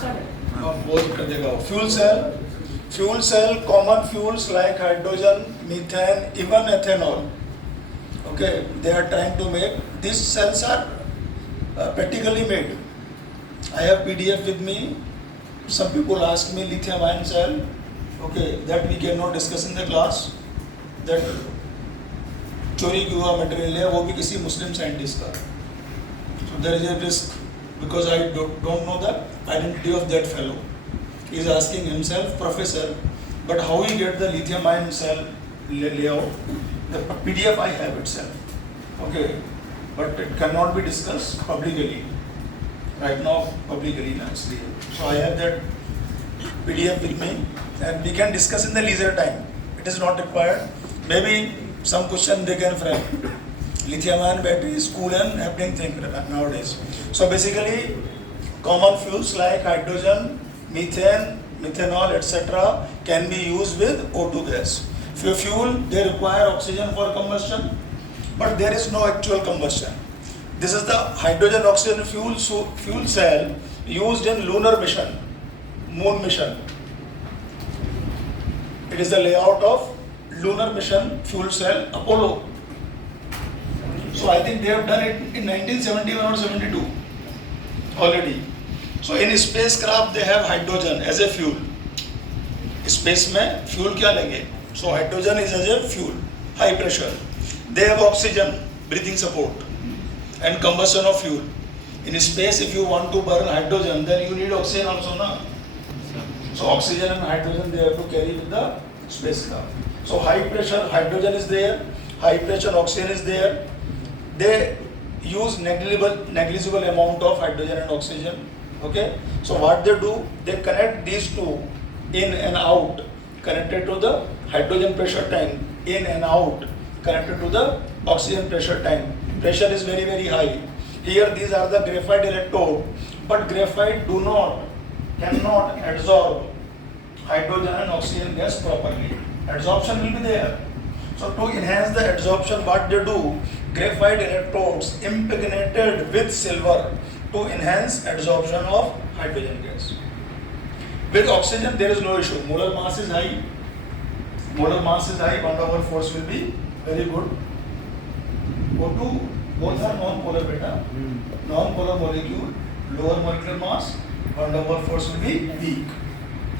Both कर देगा. Fuel cell, common fuels like hydrogen, methane, even ethanol. Okay, they are trying to make. These cells are practically made. I have PDF with me. Some people ask me lithium ion cell. Okay, that we cannot discuss in the class. That चोरी की हुआ material है, वो भी किसी मुस्लिम scientist का. So there is a risk because I don't know the identity of that fellow. He is asking himself, professor, but how he get the lithium ion cell layout? The PDF I have itself. Okay, but it cannot be discussed publicly. Right now, publicly, nicely. So I have that PDF with me, and we can discuss in the leisure time. It is not required. Maybe some question they can frame. Lithium ion battery is cool and happening thing nowadays. So basically, common fuels like hydrogen, methane, methanol, etc. can be used with O2 gas. For fuel, they require oxygen for combustion, but there is no actual combustion. This is the hydrogen oxygen fuel cell used in lunar mission, moon mission. It is the layout of lunar mission fuel cell Apollo. So I think they have done it in 1971 or 72 already. So in spacecraft they have hydrogen as a fuel. Space में fuel क्या लेंगे? So hydrogen is as a fuel, high pressure. They have oxygen, breathing support, and combustion of fuel. In space, if you want to burn hydrogen, then you need oxygen also, na? So oxygen and hydrogen they have to carry with the spacecraft. So high pressure hydrogen is there, high pressure oxygen is there. They use negligible amount of hydrogen and oxygen. Okay. So what they do, they connect these two in and out, connected to the hydrogen pressure tank, in and out, connected to the oxygen pressure tank. Pressure is very, very high. Here these are the graphite electrode, but graphite cannot absorb hydrogen and oxygen gas properly. Absorption will be there. So to enhance the absorption, what they do, graphite electrodes impregnated with silver to enhance absorption of hydrogen gas. With oxygen there is no issue. Molar mass is high. Molar mass is high, van der Waals force will be very good. O2, both are non-polar beta. Non-polar molecule, lower molecular mass, van der Waals force will be weak.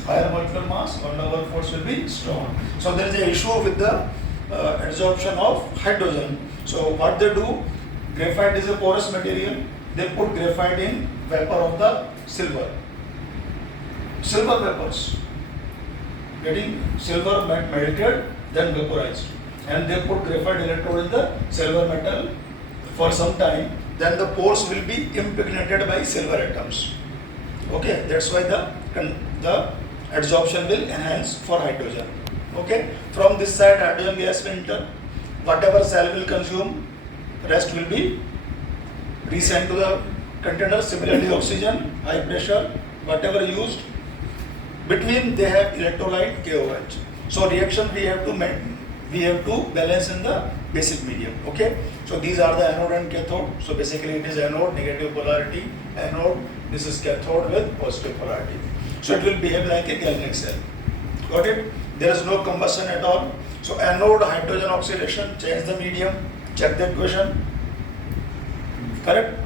Higher molecular mass, van der Waals force will be strong. So there is an issue with the absorption of hydrogen. So what they do, graphite is a porous material. They put graphite in vapor of the silver. Silver vapors. Getting silver melted, then vaporized. And they put graphite electrode in the silver metal for some time. Then the pores will be impregnated by silver atoms. Okay, that's why the absorption will enhance for hydrogen. Okay, from this side hydrogen gas will enter. Whatever cell will consume, rest will be resent to the container. Similarly, oxygen, high pressure, whatever used. Between they have electrolyte KOH. So reaction we have to balance in the basic medium. Okay. So these are the anode and cathode. So basically it is anode, negative polarity, anode. This is cathode with positive polarity. So it will behave like a galvanic cell. Got it? There is no combustion at all. So anode hydrogen oxidation, change the medium. Check the equation. Correct?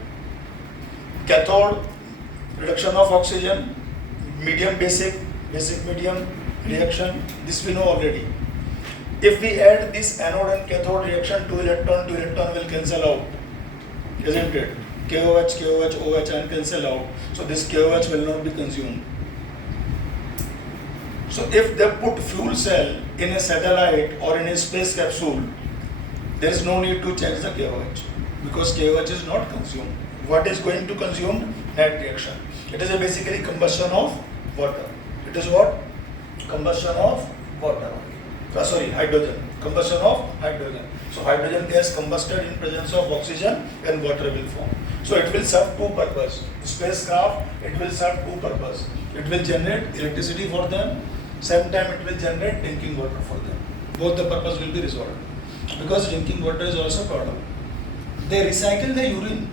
Cathode, reduction of oxygen, medium basic medium reaction. This we know already. If we add this anode and cathode reaction, two electron will cancel out, isn't it? KOH, OH and cancel out. So this KOH will not be consumed. So if they put fuel cell in a satellite or in a space capsule, there is no need to change the KOH because KOH is not consumed. What is going to consume? Net reaction. It is a basically combustion of water. It is what? Combustion of water. Hydrogen. Combustion of hydrogen. So hydrogen gas combusted in presence of oxygen and water will form. So it will serve two purposes. Spacecraft, it will serve two purposes. It will generate electricity for them. Same time it will generate drinking water for them. Both the purpose will be resolved. Because drinking water is also a problem. They recycle the urine.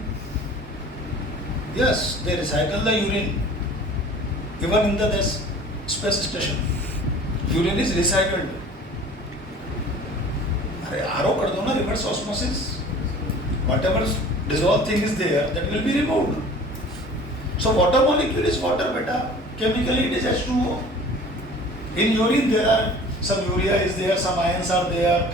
Yes, they recycle the urine. Even in the this space station, urine is recycled. अरे RO कर दो ना, reverse osmosis. Whatever dissolved thing is there, that will be removed. So water molecule is water, beta. Chemically it is H2O. In urine there are some urea is there, some ions are there,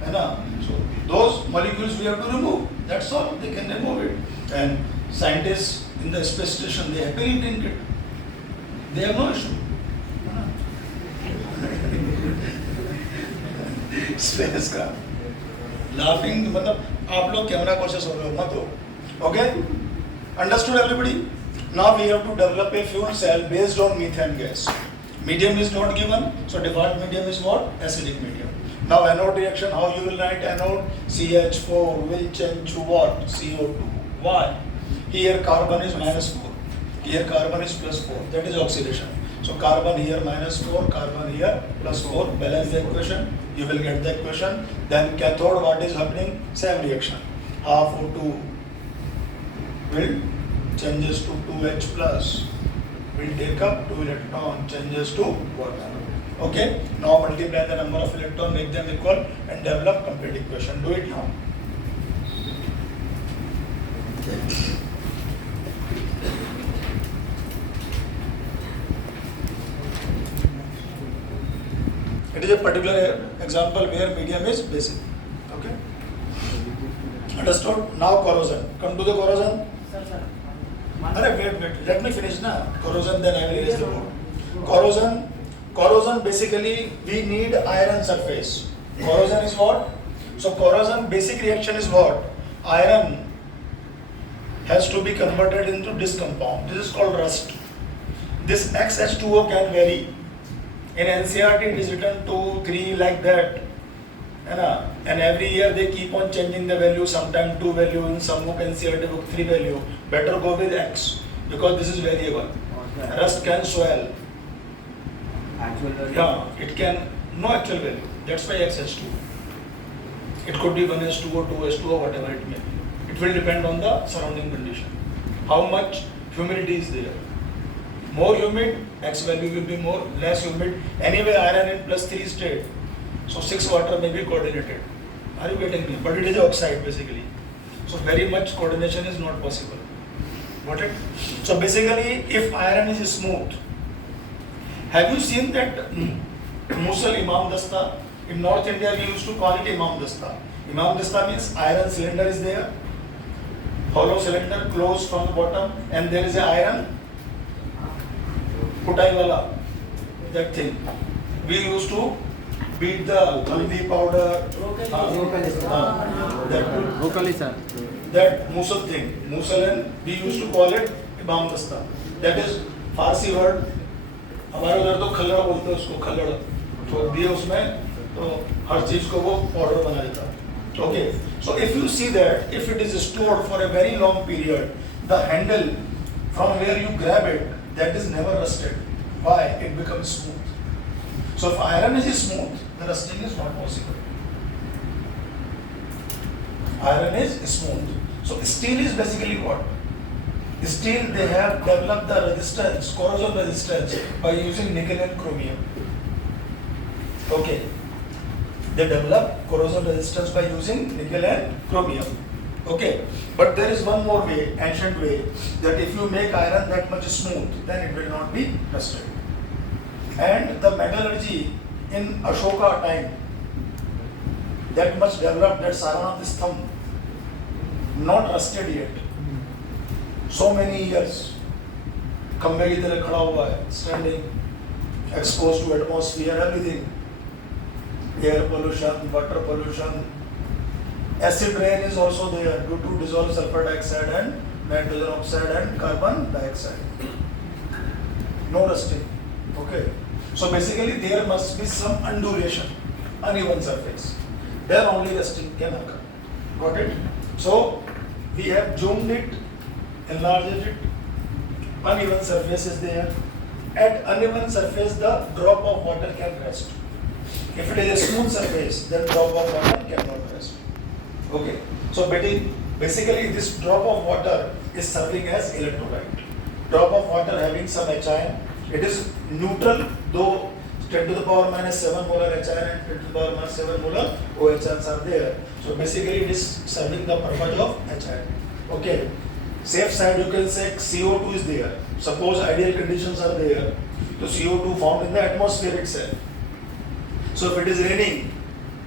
है ना? So those molecules we have to remove. That's all. They can remove it. And scientists in the space station, they happily drink it. They have no issue. Space का laughing मतलब आप लोग camera conscious हो रहे हो मत हो. Okay, understood everybody. Now we have to develop a fuel cell based on methane gas. Medium is not given, so default medium is what? Acidic medium. Now anode reaction, how you will write anode? CH4 will change to what? CO2. Why? Here carbon is -4, here carbon is +4. That is oxidation. So carbon here -4, carbon here +4. Balance the equation. You will get the equation. Then cathode, what is happening? Same reaction. Half O2 will changes to 2H plus. Will take up 2 electron, changes to water. Okay. Now multiply the number of electron, make them equal, and develop complete equation. Do it now. It is a particular example where medium is basic. Okay. Understood? Now corrosion. Come to the corrosion. Sir. Wait. Let me finish now. Corrosion, then I will erase the board. Corrosion basically we need iron surface. Corrosion is what? So corrosion basic reaction is what? Iron has to be converted into this compound. This is called rust. This XH2O can vary. In NCERT it is written 2, 3 like that. And every year they keep on changing the value, sometime 2 value, in some book NCERT book 3 value. Better go with X because this is variable. Rust can swell. Actual value? Yeah, it can, no actual value. That's why XH2. It could be 1H2O, 2H2O, whatever it may be. It will depend on the surrounding condition. How much humidity is there. More humid, X value will be more, less humid. Anyway, iron in +3 state. So 6 water may be coordinated. Are you getting me? But it is oxide basically. So very much coordination is not possible. Got it? So basically, if iron is smooth, have you seen that Musal Imam Dasta? In North India, we used to call it Imam Dasta. Imam Dasta means iron cylinder is there, hollow cylinder closed from the bottom, and there is a iron putai wala, that thing. We used to beat the haldi powder, Locally, sir. that musal thing, musal, and we used to call it Imam Dasta. That is Farsi word. हमारे उधर तो खल्लड़ बोलते हैं उसको, खल्लड़ ठोक दिए उसमें तो हर चीज को वो पाउडर बना देता है. Okay, so if you see that if it is stored for a very long period, the handle from where you grab it, that is never rusted. Why? It becomes smooth. So if iron is smooth, the rusting is not possible. Iron is smooth. So steel is basically what? Steel, they have developed the resistance, corrosion resistance by using nickel and chromium. Okay. They develop corrosion resistance by using nickel and chromium. Okay. But there is one more way, ancient way, that if you make iron that much smooth, then it will not be rusted. And the metallurgy in Ashoka time, that much developed, that Saranath is thumb, not rusted yet. So many years, खंबे की तरह खड़ा हुआ है, standing, exposed to atmosphere, everything, air pollution, water pollution, acid rain is also there due to dissolved sulfur dioxide and nitrogen oxide and carbon dioxide. No rusting. Okay. So basically, there must be some undulation, uneven surface. Then only rusting can occur. Got it? So we have zoomed it. Enlarge it. Uneven surface is there. At uneven surface, the drop of water can rest. If it is a smooth surface, then drop of water cannot rest. Okay. So basically, this drop of water is serving as electrolyte. Drop of water having some H ion, It is neutral, though 10 to the power minus 7 molar HIN and 10 to the power minus 7 molar OHNs are there. So basically it is serving the purpose of HIN. Okay. Safe side you can say CO2 is there. Suppose ideal conditions are there. So CO2 found in the atmosphere itself. So if it is raining,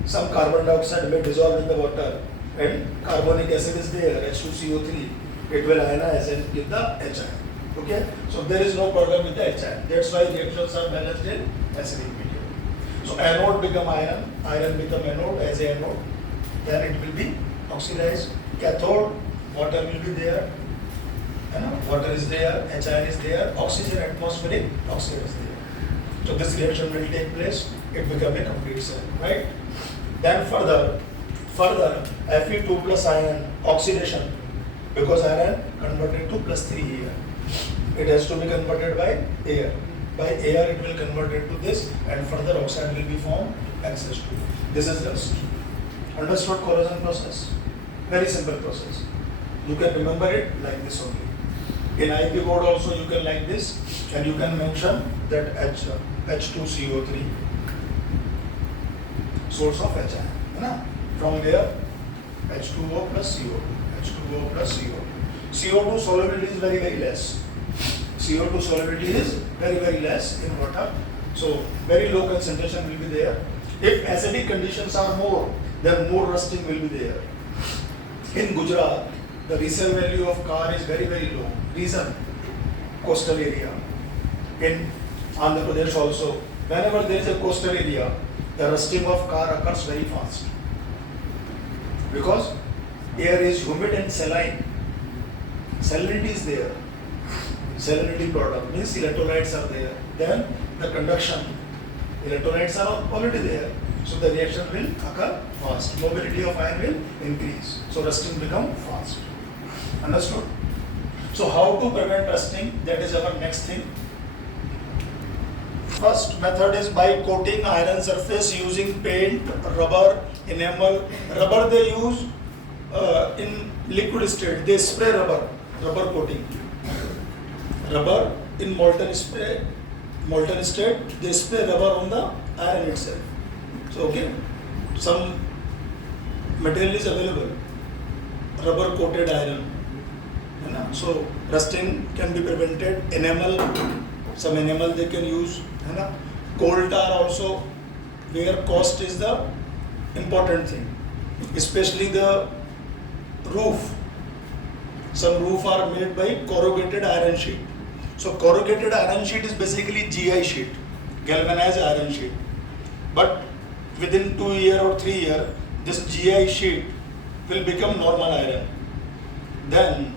some carbon dioxide may dissolve in the water and carbonic acid is there, H2CO3. It will ionize and give the HIN. Okay, so there is no problem with the HIN. That's why reactions are balanced in acidic medium. So anode become iron, iron become anode as a anode. Then it will be oxidized. Cathode, water will be there. Water is there, HIN is there, oxygen, atmospheric oxygen is there. So this reaction will take place. It become a complete cell, right? Then further Fe2 plus iron oxidation, because iron converted to +3 here. It has to be converted by air. By air it will convert it to this and further oxide will be formed access to. This is rust. Understood corrosion process? Very simple process. You can remember it like this only. In IP code also you can like this and you can mention that H2CO3 source of HIN. From there H2O plus CO2. H2O plus CO2. CO2 solubility is very, very less. CO2 solubility is very, very less in water. So very low concentration will be there. If acidic conditions are more, then more rusting will be there. In Gujarat, the resale value of car is very, very low. Reason? Coastal area. In Andhra Pradesh also, whenever there is a coastal area, the rusting of car occurs very fast. Because air is humid and saline. Salinity is there. Salinity product means electrolytes are there. Then the conduction, electrolytes are already there. So the reaction will occur fast. Mobility of ion will increase. So rusting become fast. Understood? So how to prevent rusting? That is our next thing. First method is by coating iron surface using paint, rubber, enamel. Rubber they use in liquid state. They spray rubber coating. Rubber in molten state, they spray rubber on the iron itself. So okay, some material is available, rubber coated iron. So rusting can be prevented. Enamel, some enamel they can use. Coal tar also, where cost is the important thing, especially the roof. Some roof are made by corrugated iron sheet. So corrugated iron sheet is basically GI sheet, galvanized iron sheet. But within 2 years or 3 years, this GI sheet will become normal iron. Then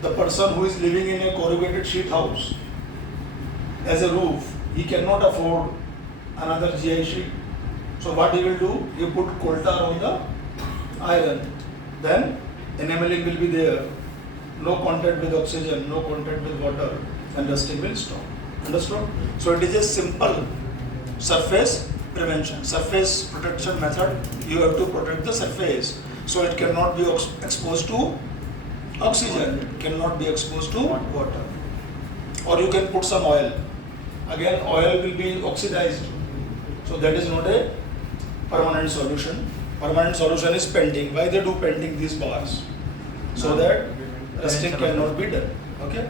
the person who is living in a corrugated sheet house as a roof, he cannot afford another GI sheet. So what he will do? He put coal tar on the iron. Then enameling will be there. No contact with oxygen, no contact with water, and rusting will stop. Understood? So it is a simple surface prevention, surface protection method. You have to protect the surface so it cannot be exposed to oxygen, it cannot be exposed to water. Or you can put some oil. Again, oil will be oxidized. So that is not a permanent solution. Permanent solution is painting. Why they do painting these bars? So that rusting cannot be done. Okay.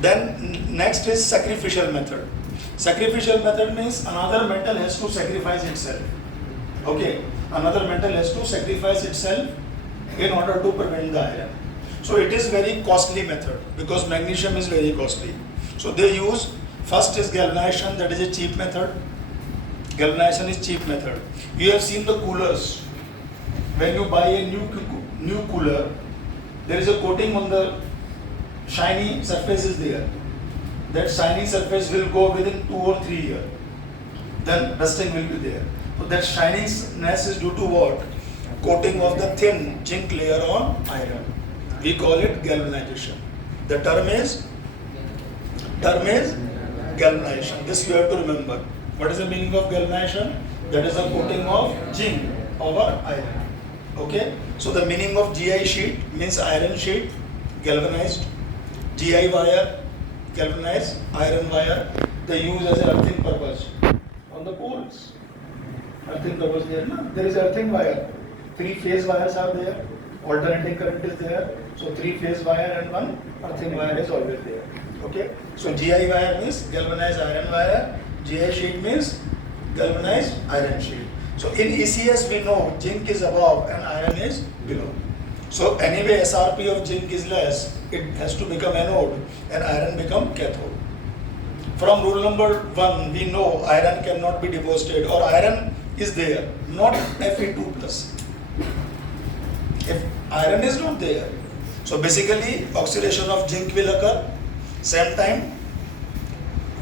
Then next is sacrificial method. Sacrificial method means another metal has to sacrifice itself. Okay. Another metal has to sacrifice itself in order to prevent the iron. So it is very costly method because magnesium is very costly. So they use, first is galvanization, that is a cheap method. Galvanization is cheap method. You have seen the coolers. When you buy a new cooler, there is a coating on the shiny surface is there. That shiny surface will go within 2 or 3 years. Then rusting will be there. So that shininess is due to what? Coating of the thin zinc layer on iron. We call it galvanization. The term is galvanization. This you have to remember. What is the meaning of galvanization? That is a coating of zinc over iron. Okay? So the meaning of GI sheet means iron sheet, galvanized. GI wire, galvanized iron wire. They use as an earthing purpose on the poles. Earthing purpose there, no? There is earthing wire. 3-phase wires are there. Alternating current is there. So 3-phase wire and one earthing wire is always there. Okay. So GI wire means galvanized iron wire. GI sheet means galvanized iron sheet. So in ECS we know zinc is above and iron is below. So anyway SRP of zinc is less, it has to become anode and iron become cathode. From rule number 1 we know iron cannot be deposited or iron is there, not Fe2 plus. If iron is not there, so basically oxidation of zinc will occur, same time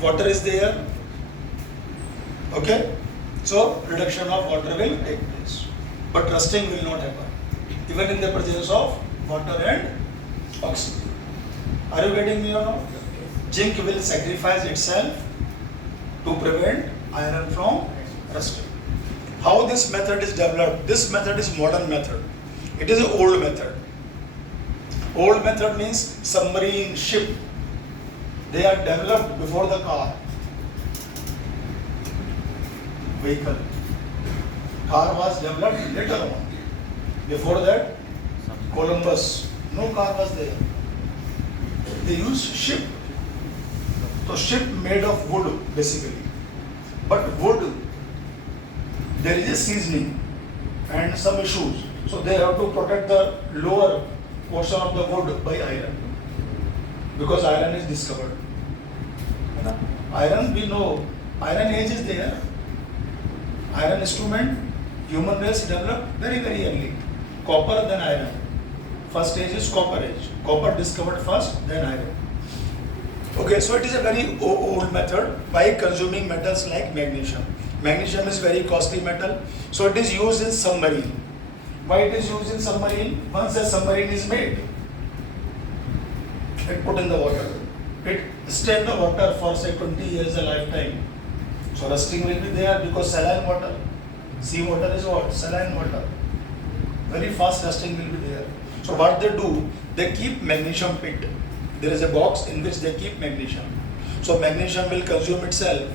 water is there, okay? So reduction of water will take place, but rusting will not happen, even in the presence of water and oxygen. Are you getting me or not? Zinc will sacrifice itself to prevent iron from rusting. How this method is developed? This method is modern method. It is an old method. Old method means submarine, ship. They are developed before the car. Vehicle. Car was developed later on. Before that, Columbus, no car was there. They used ship. So ship made of wood basically. But wood, there is a seasoning and some issues. So they have to protect the lower portion of the wood by iron. Because iron is discovered. Iron we know, iron age is there. Iron instrument, human race developed very early. Copper then iron. First stage is copper age. Copper discovered first, then iron. Okay, so it is a very old method by consuming metals like magnesium. Magnesium is very costly metal, so it is used in submarine. Why it is used in submarine? Once a submarine is made, it put in the water. It stay in the water for say 20 years a lifetime. So rusting will be there because saline water. Sea water is what? Saline water. Very fast rusting will be there. So what they do, they keep magnesium pit. There is a box in which they keep magnesium. So magnesium will consume itself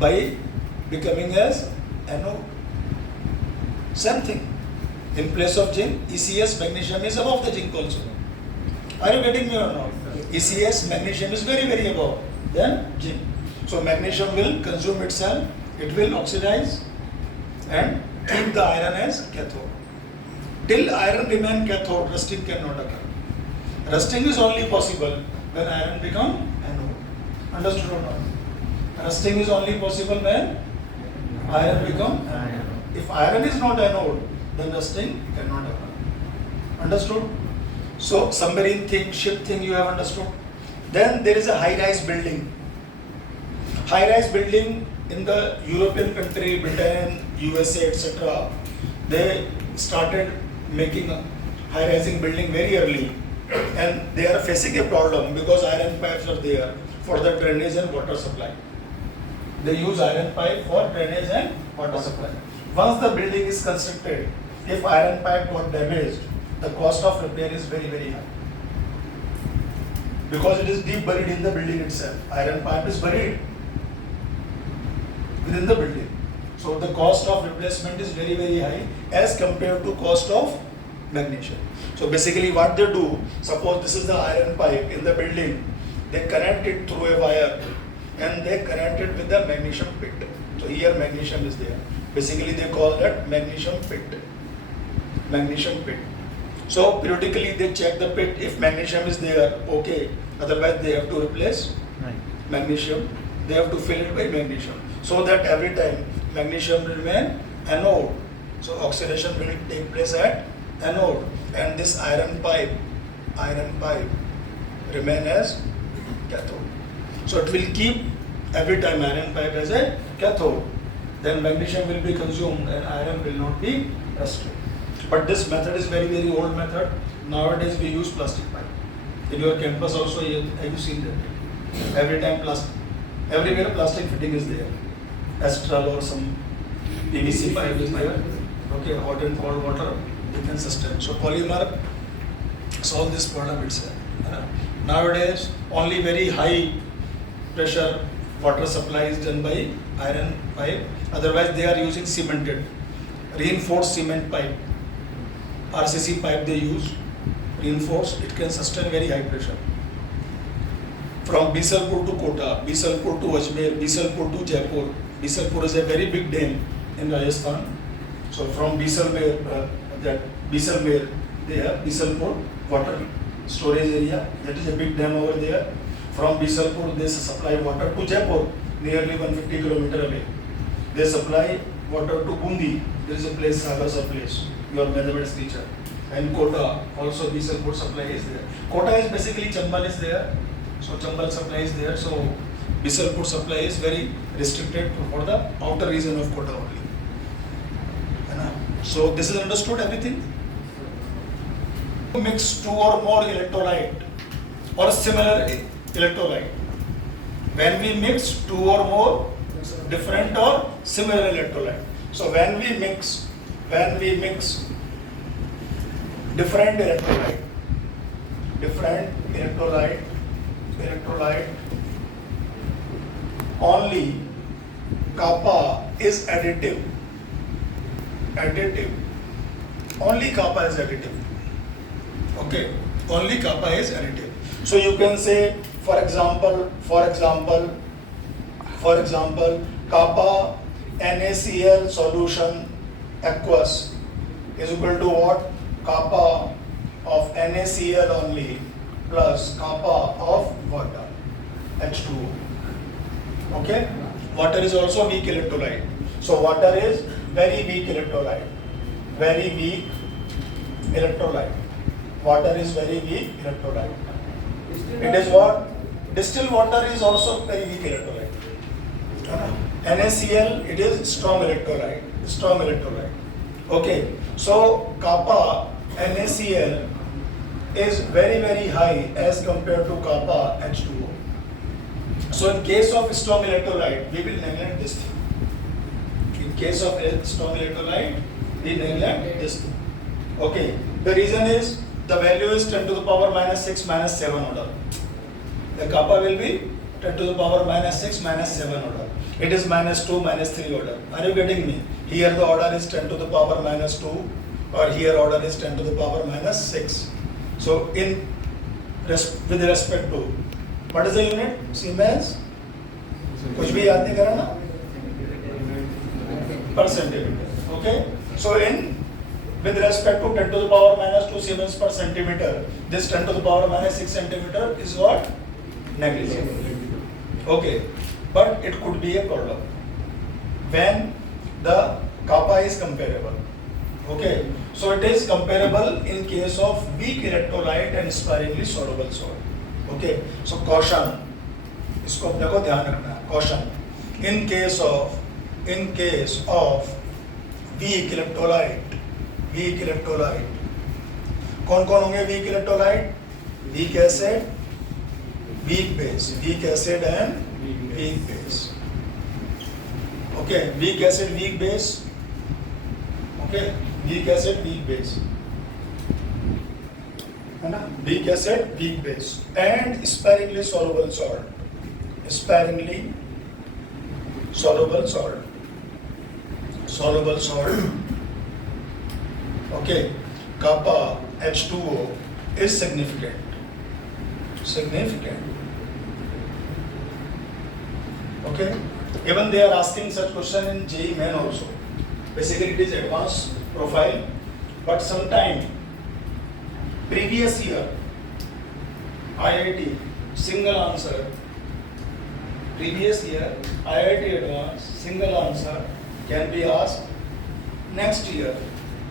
by becoming as anode. Same thing. In place of zinc, ECS magnesium is above the zinc also. Are you getting me or not? ECS magnesium is very above than zinc. So magnesium will consume itself, it will oxidize and keep the iron as cathode. Till iron remain cathode, rusting cannot occur. Rusting is only possible when iron become anode. Understood or not? Rusting is only possible when iron become anode. If iron is not anode, then rusting cannot occur. Understood? So submarine thing, ship thing you have understood. Then there is a high-rise building. High-rise building in the European country, Britain, USA, etc. They started making a high-rising building very early. And they are facing a problem because iron pipes are there for the drainage and water supply. They use iron pipe for drainage and water supply. Once the building is constructed, if iron pipe got damaged, the cost of repair is very high. Because it is deep buried in the building itself. Iron pipe is buried within the building. So the cost of replacement is very high as compared to cost of magnesium. So basically what they do, suppose this is the iron pipe in the building, they connect it through a wire and they connect it with the magnesium pit. So here magnesium is there. Basically they call that magnesium pit. Magnesium pit. So periodically they check the pit. If magnesium is there, okay. Otherwise they have to replace magnesium. They have to fill it by magnesium. So that every time magnesium will remain anode. So oxidation will take place at anode. And this iron pipe remain as cathode. So it will keep every time iron pipe as a cathode. Then magnesium will be consumed and iron will not be rusted. But this method is very old method. Nowadays we use plastic pipe. In your campus also, have you seen that? Every time everywhere plastic fitting is there. Astral or some PVC pipe is there. Okay, hot and cold water, they can sustain. So polymer solve this problem itself. Nowadays, only very high pressure water supply is done by iron pipe. Otherwise, they are using cemented, reinforced cement pipe. RCC pipe they use, reinforced. It can sustain very high pressure. From Bisalpur to Kota, Bisalpur to Ajmer, Bisalpur to Jaipur. Bisalpur is a very big dam in Rajasthan. So from Bisalmer, they have Bisalpur water storage area. That is a big dam over there. From Bisalpur, they supply water to Jaipur, nearly 150 km away. They supply water to Bundi. There is a place, Sagarsa place, your mathematics teacher. And Kota, also Bisalpur supply is there. Kota is basically Chambal is there. So Chambal supply is there. So Bisalpur supply is very restricted for the outer region of Kota only. So this is understood everything? Mix two or more electrolyte or similar electrolyte. When we mix two or more different or similar electrolyte. So when we mix different electrolyte, only kappa is additive. Only kappa is additive. Okay, only kappa is additive. So you can say, for example, kappa NaCl solution aqueous is equal to what? Kappa of NaCl only plus kappa of water, H2O. Okay, water is also weak electrolyte. So water is very weak electrolyte. Water is very weak electrolyte. It is what? Distilled water is also very weak electrolyte. NaCl, it is strong electrolyte. Okay, so kappa NaCl is very, very high as compared to kappa H2O. So in case of strong electrolyte, we will neglect this thing. In case of strong electrolyte, we neglect this thing. Okay, the reason is the value is 10 to the power minus 6 minus 7 order. The kappa will be 10 to the power minus 6 minus 7 order. It is minus 2 minus 3 order. Are you getting me? Here the order is 10 to the power minus 2 or here order is 10 to the power minus 6. So with respect to, what is the unit? Siemens? कुछ भी याद नहीं करा ना? Per centimeter. Okay? So with respect to 10 to the power minus 2 Siemens per centimeter, this 10 to the power minus 6 centimeter is what? Negligible. Okay. But it could be a problem when the kappa is comparable. Okay. So it is comparable in case of weak electrolyte and sparingly soluble salt. Okay. So caution. इसको अपने को ध्यान रखना है. Caution. In case of weak electrolyte. कौन कौन होंगे weak electrolyte? Weak acid, weak base. Weak acid and weak base. Okay. Weak acid, weak base. Okay. Weak acid, weak base. है ना? Weak acid, weak base. And sparingly soluble salt. Soluble salt. Okay, kappa H2O is significant. Okay, even they are asking such question in JEE Main also. Basically, it is advanced profile, but sometime previous year IIT single answer. Previous year IIT advanced single answer can be asked next year.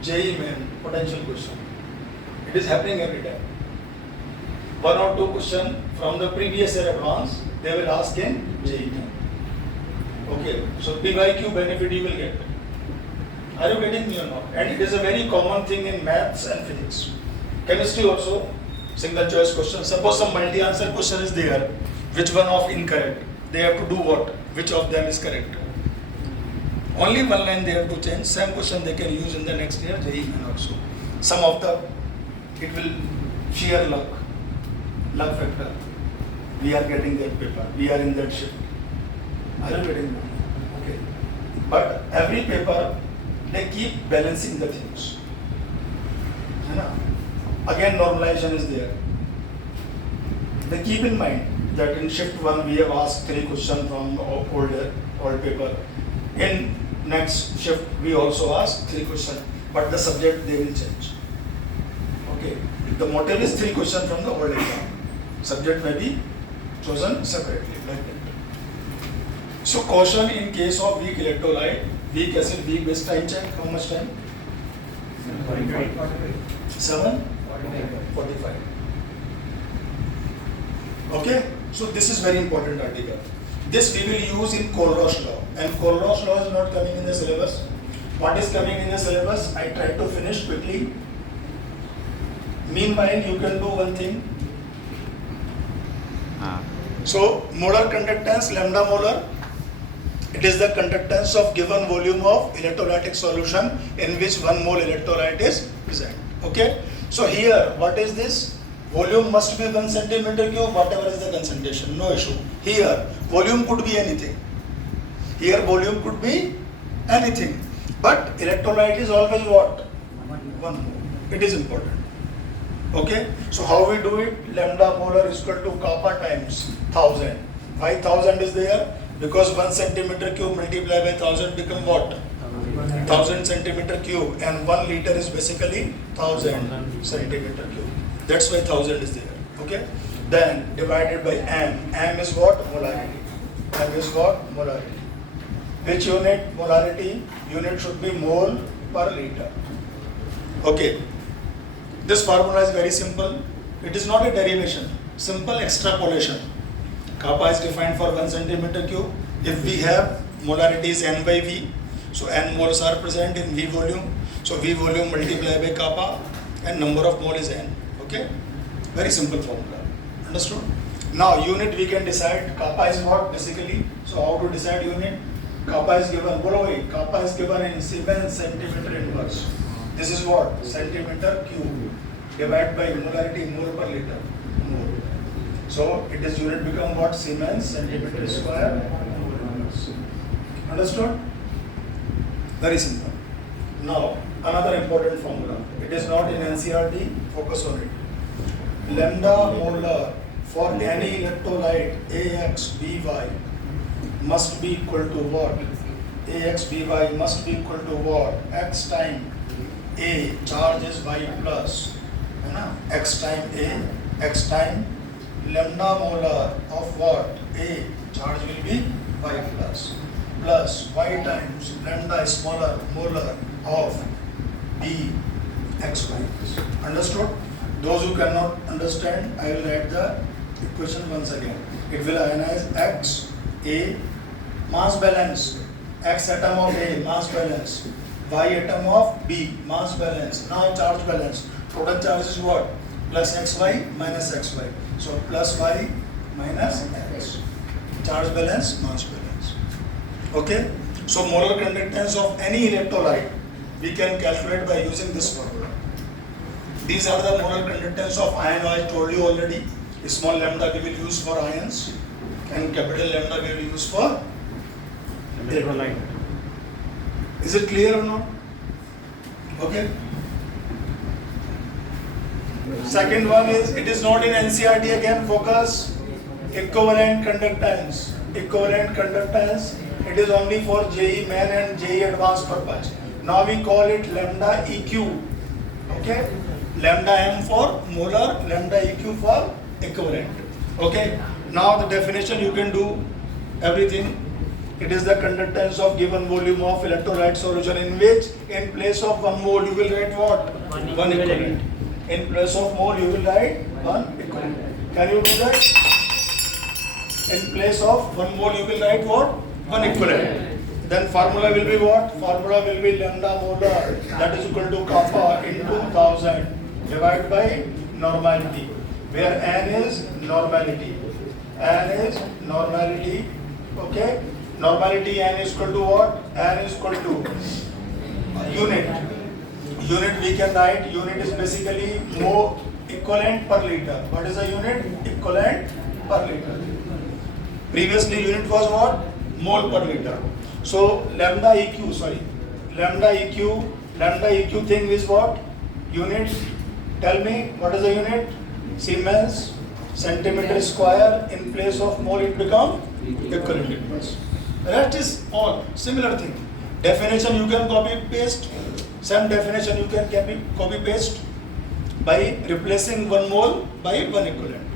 JEE Main potential question. It is happening every time. 1 or 2 question from the previous year advance they will ask in JEE Main. Okay, so PYQ benefit you will get. Are you getting me or not? And it is a very common thing in maths and physics. Chemistry also single choice question. Suppose some multi-answer question is there. Which one of incorrect? They have to do what? Which of them is correct? Only one line they have to change. Same question they can use in the next year JEE Main also. Some of the, it will sheer luck. luck factor. We are getting that paper. We are in that shift. Are you getting that? Okay. But every paper, they keep balancing the things. You know? Again, normalization is there. They keep in mind that in shift 1 we have asked 3 questions from old paper. In next shift we also ask 3 questions, but the subject they will change. Okay. The motive is 3 questions from the old exam. Subject may be chosen separately like that. So caution in case of weak electrolyte, weak acid, weak base. Time check. How much time? 7:45. Okay. So this is very important article. This we will use in Kohlrausch law, and Kohlrausch law is not coming in the syllabus. What is coming in the syllabus? I try to finish quickly. Meanwhile, you can do one thing. So, molar conductance, lambda molar, it is the conductance of given volume of electrolytic solution in which 1 mole electrolyte is present. Okay? So, here, what is this? Volume must be 1 centimeter cube, whatever is the concentration, no issue. Here, volume could be anything. Here, volume could be anything. But electrolyte is always what? 1 mole. It is important. Okay, so how we do it? Lambda molar is equal to kappa times 1000. Why 1000 is there? Because 1 centimeter cube multiplied by 1000 become what? 1000 centimeter cube, and 1 liter is basically 1000 centimeter cube. That's why 1000 is there. Okay, then divided by m. M is what? Molarity. M is what? Molarity. Which unit? Molarity. Unit should be mole per liter. Okay. This formula is very simple. It is not a derivation, simple extrapolation. Kappa is defined for 1 centimeter cube. If we have molarity is N by V, so N moles are present in V volume. So V volume multiplied by kappa and number of mole is N. Okay? Very simple formula. Understood? Now unit we can decide. Kappa is what basically? So how to decide unit? Kappa is given, kappa is given in Siemens centimeter inverse. This is what? Centimeter cube divided by molarity mole per liter. Mole. So it is unit become what? Siemens centimeter square. Understood? Very simple. Now another important formula. It is not in NCERT. Focus on it. Lambda molar for any electrolyte AXBY must be equal to what? AXBY must be equal to what? X time A, charge is Y plus, X time A, X time lambda molar of what? A, charge will be Y plus Y times lambda smaller molar of B, XY. Understood? Those who cannot understand, I will write the equation once again. It will ionize X, A, mass balance, X atom of A, mass balance, Y atom of B, mass balance. Now charge balance. Total charge is what? Plus XY minus XY. So plus Y minus X. Charge balance, mass balance. Okay? So molar conductance of any electrolyte we can calculate by using this formula. These are the molar conductance of ion. I told you already. Small lambda we will use for ions and capital lambda we will use for electrolyte. Is it clear or not? Okay. Second one is, it is not in NCERT again, focus, equivalent conductance. Equivalent conductance, it is only for JEE main and JEE advanced purpose. Now we call it lambda EQ. Okay. Lambda M for molar, lambda EQ for equivalent. Okay. Now the definition you can do everything. It is the conductance of given volume of electrolyte solution in which in place of 1 mole you will write what? 1 equivalent. In place of mole you will write 1 equivalent. Can you do that? In place of 1 mole you will write what? 1 equivalent. Then formula will be what? Formula will be lambda molar, that is equal to kappa into 1000 divided by normality, where N is normality. N is normality. Okay? Normality N is equal to what? N is equal to unit. Unit we can write, unit is basically mole equivalent per liter. What is the unit? Equivalent per liter. Previously unit was what? Mole per liter. So lambda EQ thing is what? Unit. Tell me what is the unit? Siemens centimeter square. In place of mole it become equivalent inverse. That is all similar thing. Definition you can copy paste. Same definition you can copy paste by replacing one mole by one equivalent.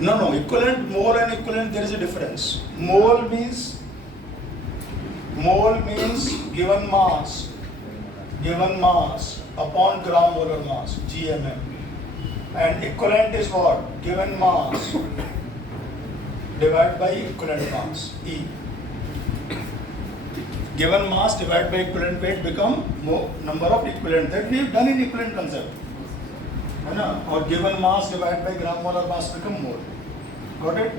No, equivalent, mole and equivalent, there is a difference. Mole means given mass upon gram molar mass, GMM. And equivalent is what? Given mass divided by equivalent mass, E. Given mass divided by equivalent weight become number of equivalent. That we have done in equivalent concept. Or given mass divided by gram molar mass become mole. Got it?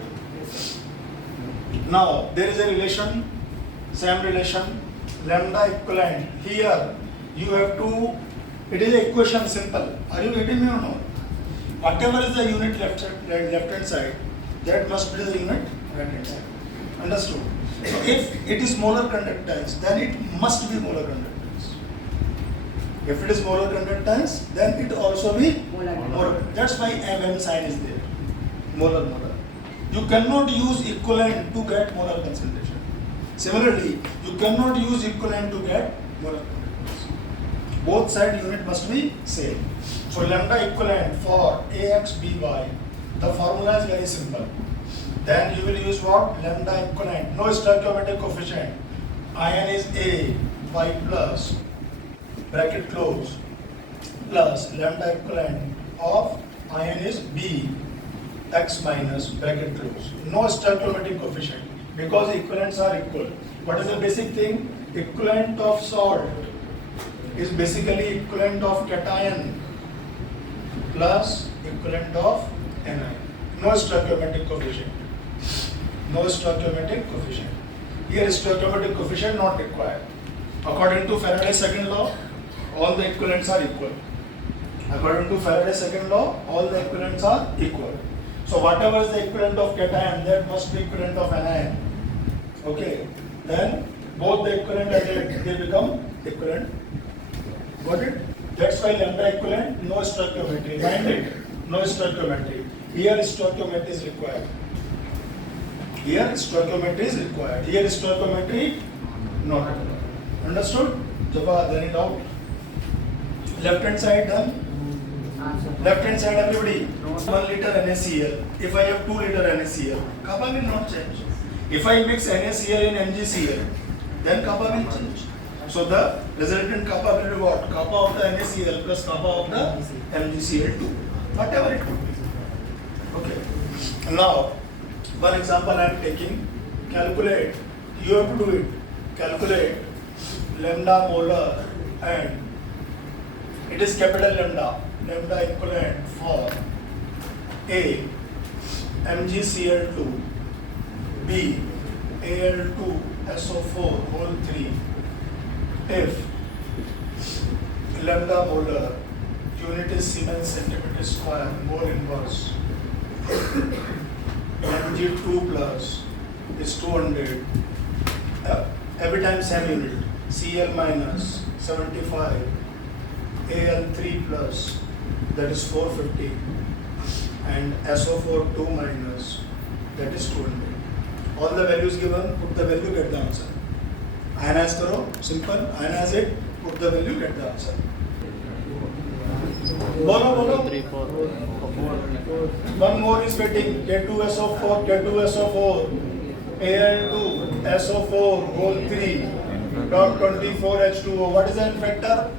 Now there is a relation, same relation, lambda equivalent. Here you have to, it is an equation simple. Are you getting me or no? Whatever is the unit left hand side, that must be the unit right hand side. Understood? So if it is molar conductance, then it must be molar conductance. If it is molar conductance, then it also be molar. That's why MM sign is there. Molar. You cannot use equivalent to get molar concentration. Similarly, you cannot use equivalent to get molar conductance. Both side unit must be same. So lambda equivalent for AX, BY, the formula is very simple. Then you will use what? Lambda equivalent, no stoichiometric coefficient. Ion is A, Y plus, bracket close, plus lambda equivalent of ion is B, X minus, bracket close. No stoichiometric coefficient because equivalents are equal. What is the basic thing? Equivalent of salt is basically equivalent of cation plus equivalent of anion. No stoichiometric coefficient. No stoichiometric coefficient. Here stoichiometric coefficient not required. According to Faraday's second law, all the equivalents are equal. According to Faraday's second law, all the equivalents are equal. So whatever is the equivalent of cation, that must be equivalent of anion. Okay. Then both the equivalent and they become equivalent. Got it? That's why lambda equivalent, no stoichiometry. Mind it, no stoichiometry. Here stoichiometry is required. Here stoichiometry is required. Here stoichiometry not required. Understood? Jawab, any doubt? Left hand side done? Left hand side everybody. 1 liter NaCl. If I have 2 liter NaCl, kappa will not change. If I mix NaCl in MgCl, then kappa will change. So the resultant kappa will be what? Kappa of the NaCl plus kappa of the MgCl2. Whatever it would be. Okay. Now, one example I am taking. Calculate. You have to do it. Calculate lambda molar and it is capital lambda. Lambda equivalent for A MgCl2, B Al2SO4 whole 3 if lambda molar, unit is Siemens centimeter square, mole inverse, Mg2 plus is 200, every time same unit, Cl minus 75, Al3 plus, that is 450, and SO4 2 minus, that is 200. All the values given, put the value, get the answer. Ionize karo, simple, ionize it, put the value, get the answer. Bolo. 3, 4, 4. One more is waiting, K2SO4, Al2SO4, whole 3, dot 24H2O. What is the N factor?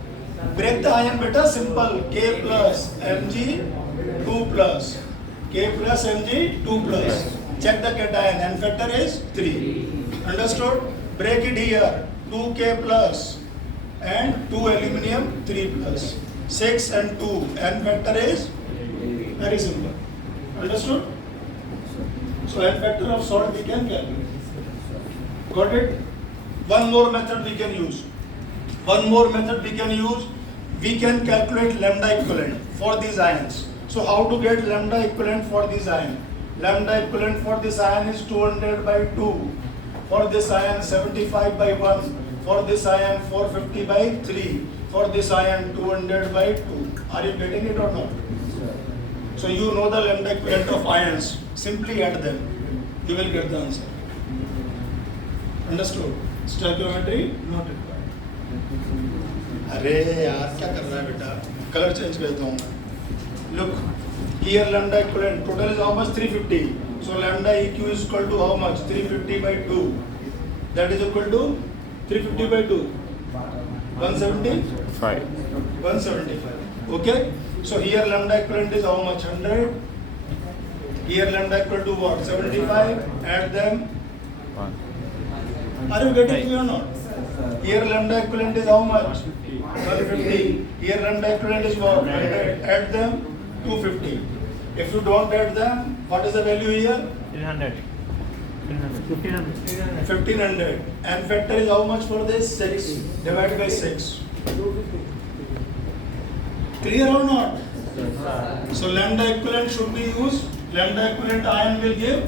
Break the ion beta, simple, K plus Mg2 plus, K plus Mg2 plus. Check the cation, N factor is 3. Understood? Break it here, 2K plus and 2 aluminium 3 plus. 6 and 2, N factor is very simple. Understood? So N factor of salt we can calculate. Got it? One more method we can use. We can calculate lambda equivalent for these ions. So how to get lambda equivalent for this ion? Lambda equivalent for this ion is 200 by 2. For this ion 75 by 1. For this ion 450 by 3. For this ion 200 by 2. Are you getting it or not? So you know the lambda equivalent of ions. Simply add them. You will get the answer. Understood? Stoichiometry not required. अरे यार क्या कर रहा है बेटा? Color change कर देता हूँ मैं. Look, here lambda equivalent total is how much? 350. So lambda EQ is equal to how much? 350 by 2. That is equal to 350 by 2. 175. 175. Okay. So here lambda equivalent is how much? 100. Here lambda equal to what? 75. Add them. Are you getting me or not? Here lambda equivalent is how much? 150. Here lambda equivalent is what? 100. Add them. 250. If you don't add them, what is the value here? 300. 1500. 1500. And factor is how much for this? 6. Divided by 6. Clear or not? So lambda equivalent should be used. Lambda equivalent ion will give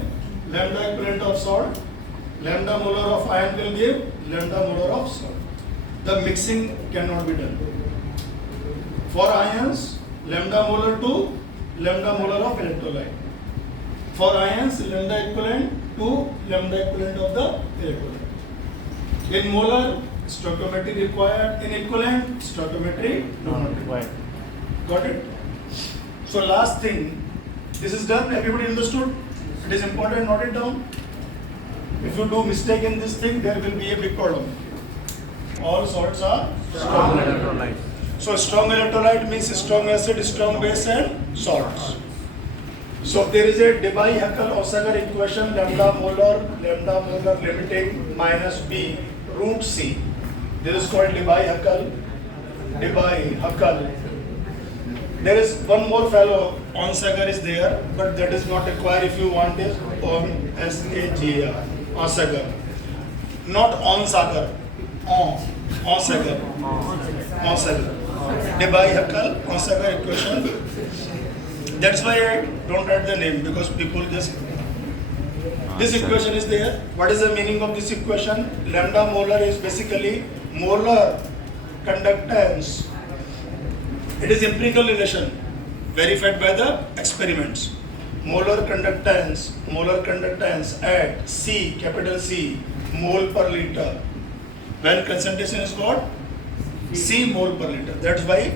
lambda equivalent of salt. Lambda molar of ion will give lambda molar of salt. The mixing cannot be done. For ions, lambda molar to lambda molar of electrolyte. For ions, lambda equivalent to lambda equivalent of the electrolyte. In molar, stoichiometry required. In equivalent, stoichiometry not required. Got it? So last thing, this is done. Everybody understood? It is important. Note it down. If you do mistake in this thing, there will be a big problem. All salts are strong electrolyte. So strong electrolyte means strong acid, strong base, and salts. So there is a Debye-Huckel-Ossager equation, lambda molar limiting minus B root C. This is called Debye-Huckel. There is one more fellow, Onsager is there, but that is not required. If you want it, on S-A-G-A-R, Onsager. Not Onsager, Onsager. Debye-Huckel-Onsager equation. That's why I don't write the name, because people just... This equation is there. What is the meaning of this equation? Lambda molar is basically molar conductance. It is empirical relation verified by the experiments. Molar conductance at C, capital C, mole per liter. When concentration is what? C mole per liter. That's why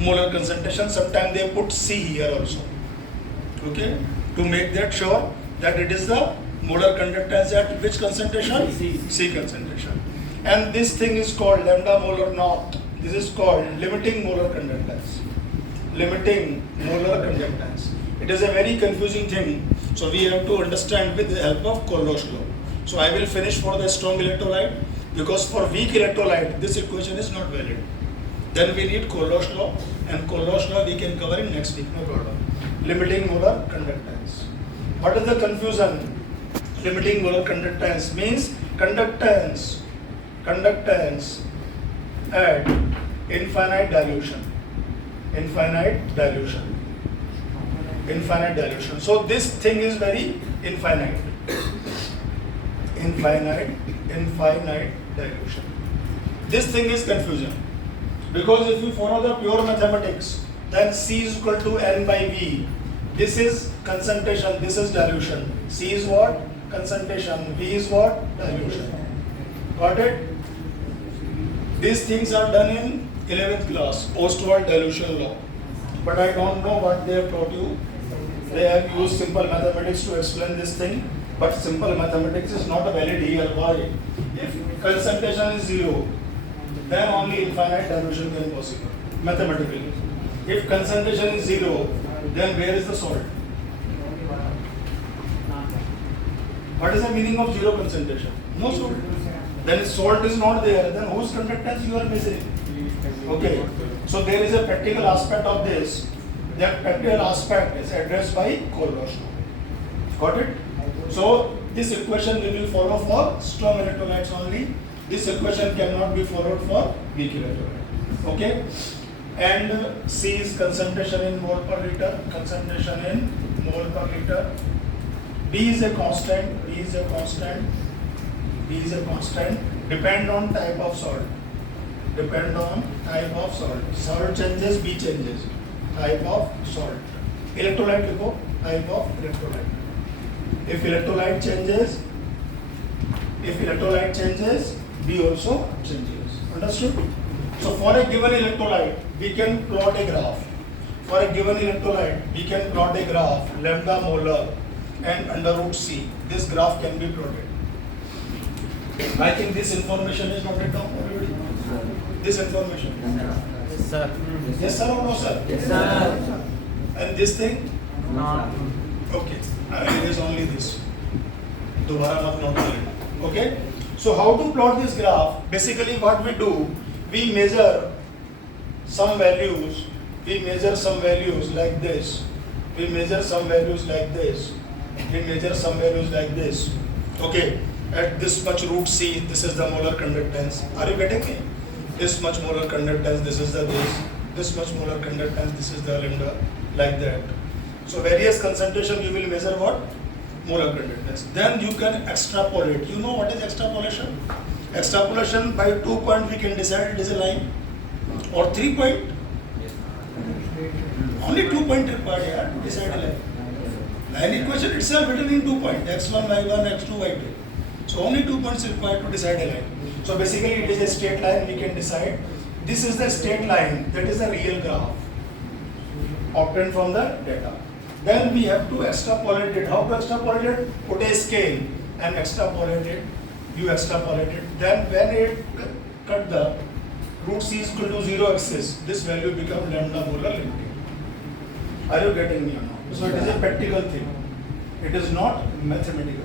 molar concentration, sometimes they put C here also. Okay? To make that sure that it is the molar conductance at which concentration? C concentration. And this thing is called lambda molar naught. This is called limiting molar conductance. Limiting molar conductance. It is a very confusing thing. So we have to understand with the help of Kollo's law. So I will finish for the strong electrolyte, because for weak electrolyte this equation is not valid. Then we need Kollo's law, and Kollo's law we can cover in next week, no problem. Limiting molar conductance. What is the confusion? Limiting molar conductance means conductance at infinite dilution. So this thing is very infinite. Infinite dilution. This thing is confusion. Because if you follow the pure mathematics, then C is equal to N by V. This is concentration, this is dilution. C is what? Concentration. V is what? Dilution. Got it? These things are done in 11th class, Ostwald dilution law. But I don't know what they have taught you. They have used simple mathematics to explain this thing. But simple mathematics is not valid here. Why? If concentration is 0, then only infinite dilution can be possible, mathematically. If concentration is 0, then where is the salt? What is the meaning of 0 concentration? No salt. Then if salt is not there, then whose conductance you are measuring? Okay. So there is a practical aspect of this. That practical aspect is addressed by Kollo's law. Got it? So this equation we will follow for strong electrolytes only. This equation cannot be followed for weak electrolyte. Okay? and C is concentration in mole per liter, concentration in mole per liter. B is a constant, B is a constant, B is a constant, depend on type of salt, depend on type of salt. Salt changes, B changes, type of salt. Electrolyte लिखो, type of electrolyte. If electrolyte changes, B also changes. Understood? So for a given electrolyte, we can plot a graph. For a given electrolyte, we can plot a graph, lambda molar and under root C. This graph can be plotted. I think this information is noted down already. This information. Yes, sir. Yes sir or no sir? Yes, sir. And this thing? No. Okay. It is only this. दोबारा मत note करें. Okay. So how to plot this graph? Basically what we do, we measure some values. We measure some values like this. We measure some values like this. We measure some values like this. Okay. At this much root C, this is the molar conductance. Are you getting me? This much molar conductance, this is the base. This much molar conductance, this is the lambda. Like that. So various concentration you will measure what? Molar conductance. Then you can extrapolate. You know what is extrapolation? Extrapolation by 2 point we can decide it is a line. Or 3 point. Only 2 point required here to decide a line. Line equation itself written in 2 point. x1, y1, x2, y2. So only 2 points required to decide a line. So basically it is a straight line we can decide. This is the straight line, that is the real graph obtained from the data. Then we have to extrapolate it. How to extrapolate it? Put a scale and extrapolate it. You extrapolate it. Then when it cut the root C is equal to 0 axis, this value becomes lambda molar limiting. Are you getting me or not? So it is a practical thing. It is not mathematical.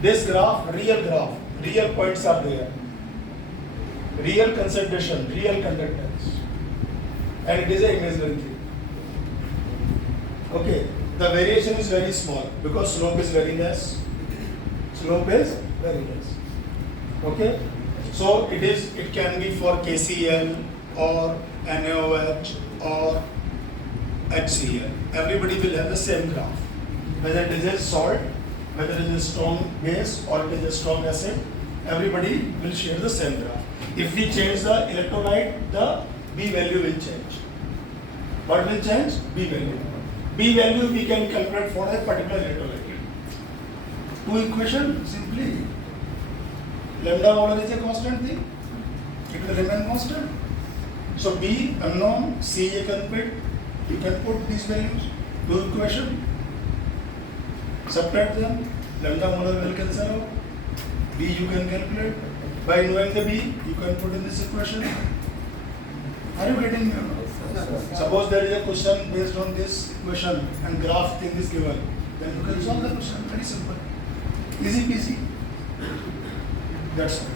This graph, real points are there. Real concentration, real conductance. And it is an imaginary thing. Okay, the variation is very small because slope is very less. Slope is very less. Okay, so it can be for KCl or NaOH or HCl. Everybody will have the same graph. Whether it is a salt, whether it is a strong base or it is a strong acid, everybody will share the same graph. If we change the electrolyte, the B value will change. What will change? B value. B value we can calculate for a particular electrolyte. Two equation simply. Lambda molar is a constant thing. It will remain constant. So B unknown, C you can put. You can put these values. Two equation. Subtract them. Lambda molar will cancel out. B you can calculate. By knowing the B, you can put in this equation. Are you getting me or not? Suppose there is a question based on this equation and graph thing is given, then you can solve the question. Very simple. Easy peasy. That's all.